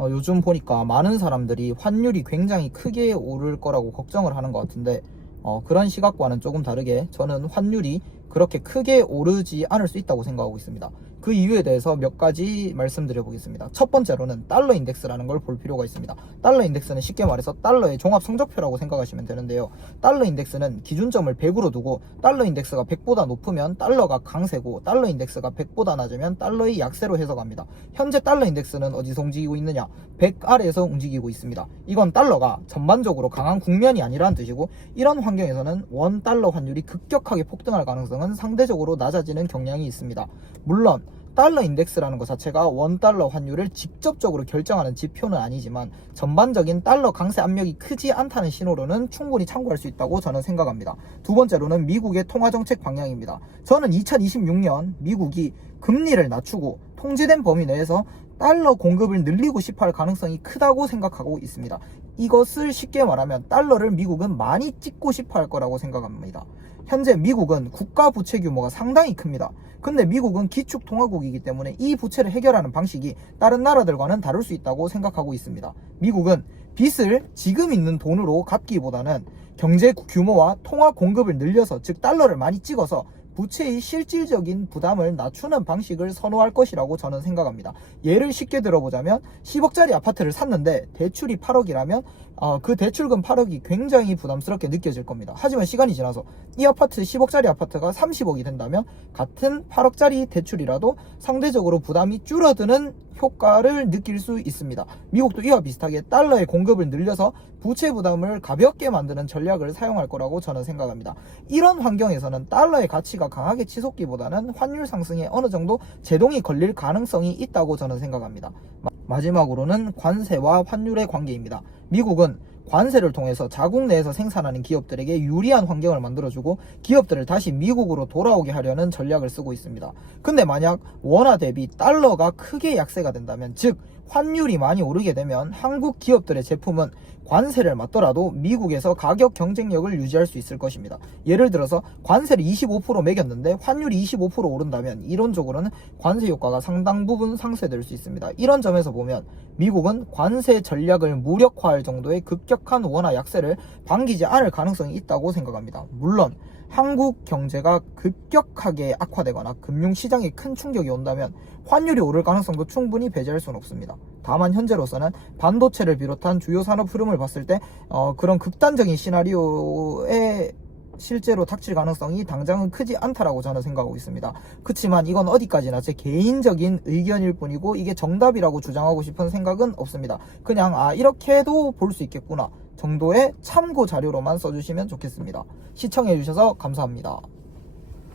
요즘 보니까 많은 사람들이 환율이 굉장히 크게 오를 거라고 걱정을 하는 것 같은데, 그런 시각과는 조금 다르게 저는 환율이 그렇게 크게 오르지 않을 수 있다고 생각하고 있습니다. 그 이유에 대해서 몇 가지 말씀드려 보겠습니다. 첫 번째로는 달러 인덱스라는 걸 볼 필요가 있습니다. 달러 인덱스는 쉽게 말해서 달러의 종합 성적표라고 생각하시면 되는데요. 달러 인덱스는 기준점을 100으로 두고, 달러 인덱스가 100보다 높으면 달러가 강세고, 달러 인덱스가 100보다 낮으면 달러의 약세로 해석합니다. 현재 달러 인덱스는 어디서 움직이고 있느냐? 100 아래에서 움직이고 있습니다. 이건 달러가 전반적으로 강한 국면이 아니라는 뜻이고, 이런 환경에서는 원 달러 환율이 급격하게 폭등할 가능성은 상대적으로 낮아지는 경향이 있습니다. 물론 달러 인덱스라는 것 자체가 원 달러 환율을 직접적으로 결정하는 지표는 아니지만, 전반적인 달러 강세 압력이 크지 않다는 신호로는 충분히 참고할 수 있다고 저는 생각합니다. 두 번째로는 미국의 통화정책 방향입니다. 저는 2026년 미국이 금리를 낮추고 통제된 범위 내에서 달러 공급을 늘리고 싶어 할 가능성이 크다고 생각하고 있습니다. 이것을 쉽게 말하면 달러를 미국은 많이 찍고 싶어 할 거라고 생각합니다. 현재 미국은 국가 부채 규모가 상당히 큽니다. 근데 미국은 기축통화국이기 때문에 이 부채를 해결하는 방식이 다른 나라들과는 다를 수 있다고 생각하고 있습니다. 미국은 빚을 지금 있는 돈으로 갚기보다는 경제 규모와 통화 공급을 늘려서, 즉 달러를 많이 찍어서 부채의 실질적인 부담을 낮추는 방식을 선호할 것이라고 저는 생각합니다. 예를 쉽게 들어보자면 10억짜리 아파트를 샀는데 대출이 8억이라면 그 대출금 8억이 굉장히 부담스럽게 느껴질 겁니다. 하지만 시간이 지나서 이 아파트 10억짜리 아파트가 30억이 된다면 같은 8억짜리 대출이라도 상대적으로 부담이 줄어드는 효과를 느낄 수 있습니다. 미국도 이와 비슷하게 달러의 공급을 늘려서 부채 부담을 가볍게 만드는 전략을 사용할 거라고 저는 생각합니다. 이런 환경에서는 달러의 가치가 강하게 치솟기보다는 환율 상승에 어느 정도 제동이 걸릴 가능성이 있다고 저는 생각합니다. 마지막으로는 관세와 환율의 관계입니다. 미국은 관세를 통해서 자국 내에서 생산하는 기업들에게 유리한 환경을 만들어주고 기업들을 다시 미국으로 돌아오게 하려는 전략을 쓰고 있습니다. 근데 만약 원화 대비 달러가 크게 약세가 된다면, 즉 환율이 많이 오르게 되면 한국 기업들의 제품은 관세를 맞더라도 미국에서 가격 경쟁력을 유지할 수 있을 것입니다. 예를 들어서 관세를 25% 매겼는데 환율이 25% 오른다면 이론적으로는 관세 효과가 상당 부분 상쇄될 수 있습니다. 이런 점에서 보면 미국은 관세 전략을 무력화할 정도의 급격한 원화 약세를 반기지 않을 가능성이 있다고 생각합니다. 물론 한국 경제가 급격하게 악화되거나 금융시장에 큰 충격이 온다면 환율이 오를 가능성도 충분히 배제할 수는 없습니다. 다만 현재로서는 반도체를 비롯한 주요 산업 흐름을 봤을 때 그런 극단적인 시나리오에 실제로 닥칠 가능성이 당장은 크지 않다라고 저는 생각하고 있습니다. 그렇지만 이건 어디까지나 제 개인적인 의견일 뿐이고 이게 정답이라고 주장하고 싶은 생각은 없습니다. 그냥 이렇게도 볼 수 있겠구나 정도의 참고 자료로만 써주시면 좋겠습니다. 시청해주셔서 감사합니다.